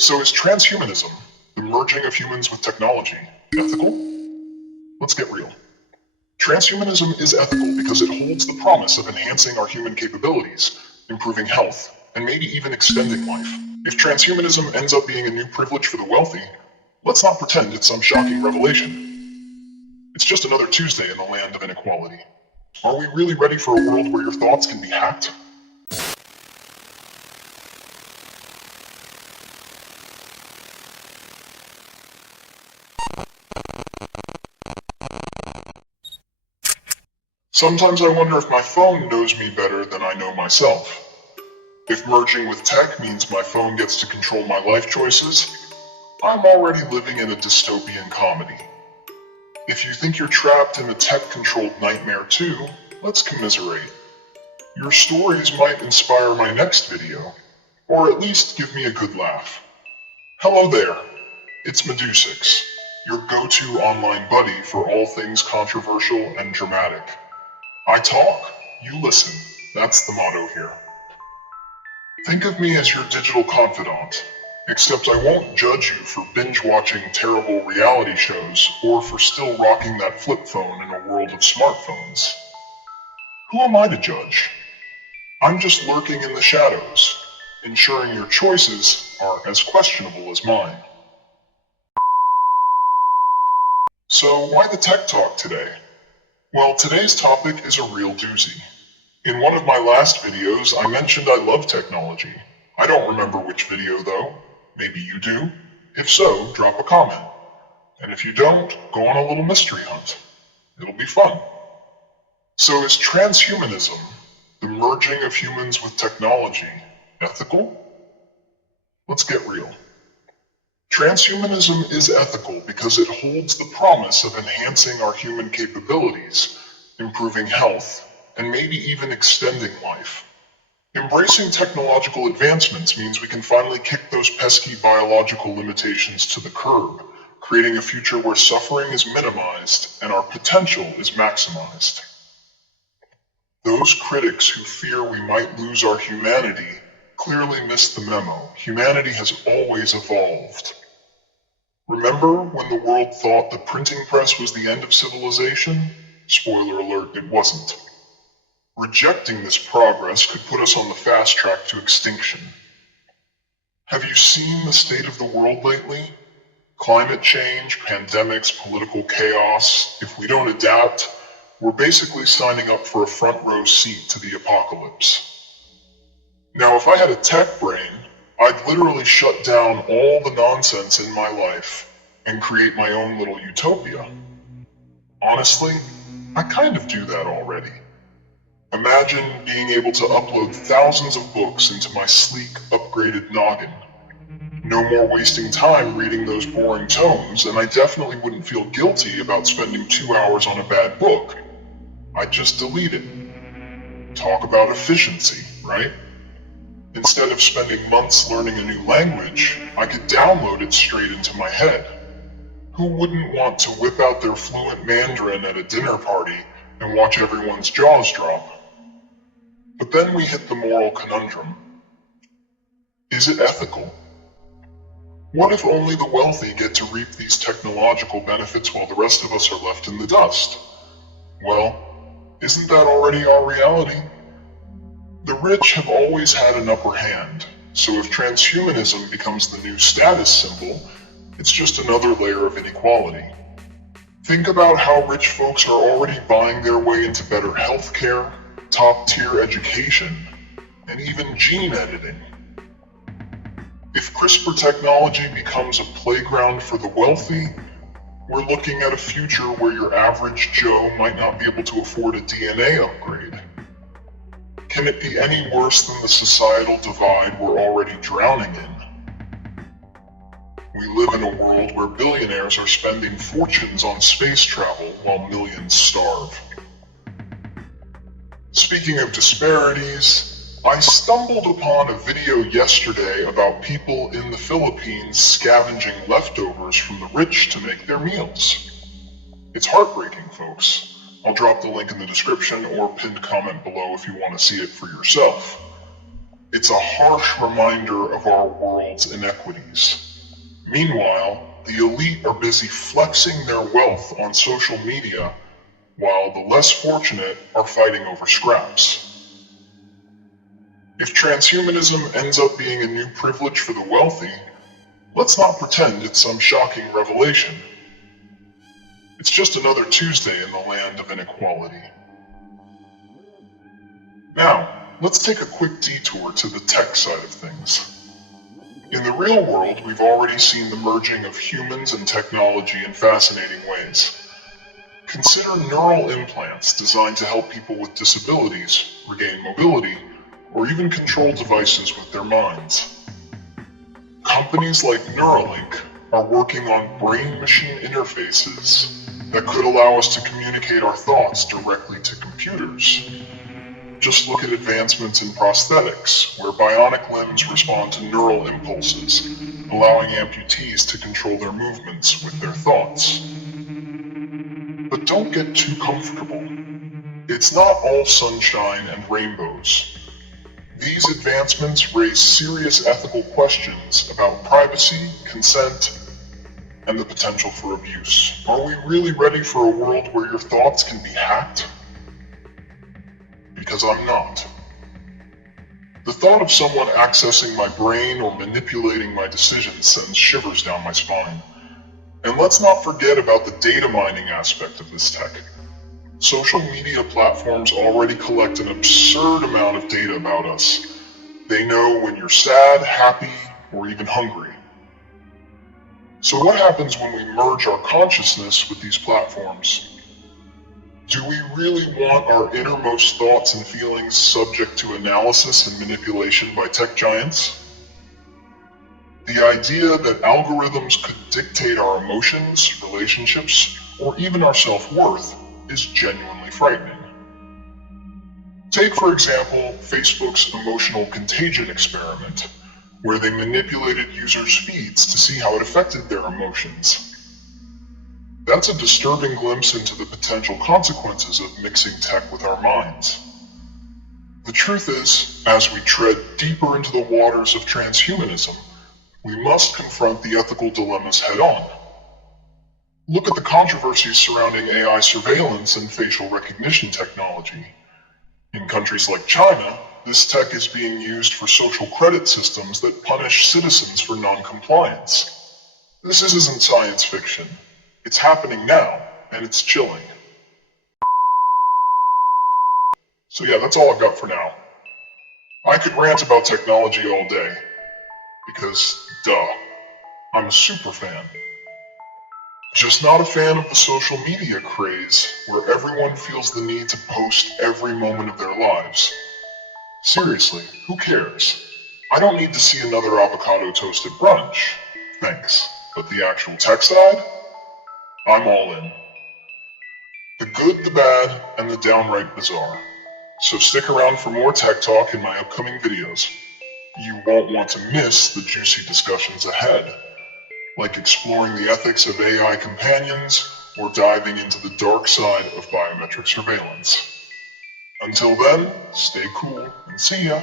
So is transhumanism, the merging of humans with technology, ethical? Let's get real. Transhumanism is ethical because it holds the promise of enhancing our human capabilities, improving health, and maybe even extending life. If transhumanism ends up being a new privilege for the wealthy, let's not pretend it's some shocking revelation. It's just another Tuesday in the land of inequality. Are we really ready for a world where your thoughts can be hacked? Sometimes I wonder if my phone knows me better than I know myself. If merging with tech means my phone gets to control my life choices, I'm already living in a dystopian comedy. If you think you're trapped in a tech-controlled nightmare too, let's commiserate. Your stories might inspire my next video, or at least give me a good laugh. Hello there, it's Medusux, your go-to online buddy for all things controversial and dramatic. I talk, you listen, that's the motto here. Think of me as your digital confidant, except I won't judge you for binge-watching terrible reality shows or for still rocking that flip phone in a world of smartphones. Who am I to judge? I'm just lurking in the shadows, ensuring your choices are as questionable as mine. So why the tech talk today? Well, today's topic is a real doozy. In one of my last videos, I mentioned I love technology. I don't remember which video though. Maybe you do? If so, drop a comment. And if you don't, go on a little mystery hunt. It'll be fun. So is transhumanism, the merging of humans with technology, ethical? Let's get real. Transhumanism is ethical because it holds the promise of enhancing our human capabilities, improving health, and maybe even extending life. Embracing technological advancements means we can finally kick those pesky biological limitations to the curb, creating a future where suffering is minimized and our potential is maximized. Those critics who fear we might lose our humanity clearly missed the memo. Humanity has always evolved. Remember when the world thought the printing press was the end of civilization? Spoiler alert, it wasn't. Rejecting this progress could put us on the fast track to extinction. Have you seen the state of the world lately? Climate change, pandemics, political chaos. If we don't adapt, we're basically signing up for a front row seat to the apocalypse. Now, if I had a tech brain, I'd literally shut down all the nonsense in my life and create my own little utopia. Honestly, I kind of do that already. Imagine being able to upload thousands of books into my sleek, upgraded noggin. No more wasting time reading those boring tomes, and I definitely wouldn't feel guilty about spending 2 hours on a bad book. I'd just delete it. Talk about efficiency, right? Instead of spending months learning a new language, I could download it straight into my head. Who wouldn't want to whip out their fluent Mandarin at a dinner party and watch everyone's jaws drop? But then we hit the moral conundrum. Is it ethical? What if only the wealthy get to reap these technological benefits while the rest of us are left in the dust? Well, isn't that already our reality? The rich have always had an upper hand, so if transhumanism becomes the new status symbol, it's just another layer of inequality. Think about how rich folks are already buying their way into better healthcare, top-tier education, and even gene editing. If CRISPR technology becomes a playground for the wealthy, we're looking at a future where your average Joe might not be able to afford a DNA upgrade. Can it be any worse than the societal divide we're already drowning in? We live in a world where billionaires are spending fortunes on space travel while millions starve. Speaking of disparities, I stumbled upon a video yesterday about people in the Philippines scavenging leftovers from the rich to make their meals. It's heartbreaking, folks. I'll drop the link in the description or pinned comment below if you want to see it for yourself. It's a harsh reminder of our world's inequities. Meanwhile, the elite are busy flexing their wealth on social media, while the less fortunate are fighting over scraps. If transhumanism ends up being a new privilege for the wealthy, let's not pretend it's some shocking revelation. It's just another Tuesday in the land of inequality. Now, let's take a quick detour to the tech side of things. In the real world, we've already seen the merging of humans and technology in fascinating ways. Consider neural implants designed to help people with disabilities regain mobility, or even control devices with their minds. Companies like Neuralink are working on brain-machine interfaces that could allow us to communicate our thoughts directly to computers. Just look at advancements in prosthetics, where bionic limbs respond to neural impulses, allowing amputees to control their movements with their thoughts. But don't get too comfortable. It's not all sunshine and rainbows. These advancements raise serious ethical questions about privacy, consent, and the potential for abuse. Are we really ready for a world where your thoughts can be hacked? Because I'm not. The thought of someone accessing my brain or manipulating my decisions sends shivers down my spine. And let's not forget about the data mining aspect of this tech. Social media platforms already collect an absurd amount of data about us. They know when you're sad, happy, or even hungry. So what happens when we merge our consciousness with these platforms? Do we really want our innermost thoughts and feelings subject to analysis and manipulation by tech giants? The idea that algorithms could dictate our emotions, relationships, or even our self-worth is genuinely frightening. Take, for example, Facebook's emotional contagion experiment, where they manipulated users' feeds to see how it affected their emotions. That's a disturbing glimpse into the potential consequences of mixing tech with our minds. The truth is, as we tread deeper into the waters of transhumanism, we must confront the ethical dilemmas head-on. Look at the controversies surrounding AI surveillance and facial recognition technology. In countries like China, this tech is being used for social credit systems that punish citizens for non-compliance. This isn't science fiction. It's happening now, and it's chilling. So yeah, that's all I've got for now. I could rant about technology all day, because, duh, I'm a super fan. Just not a fan of the social media craze, where everyone feels the need to post every moment of their lives. Seriously, who cares? I don't need to see another avocado toast at brunch, thanks. But the actual tech side? I'm all in. The good, the bad, and the downright bizarre. So stick around for more tech talk in my upcoming videos. You won't want to miss the juicy discussions ahead, like exploring the ethics of AI companions or diving into the dark side of biometric surveillance. Until then, stay cool and see ya!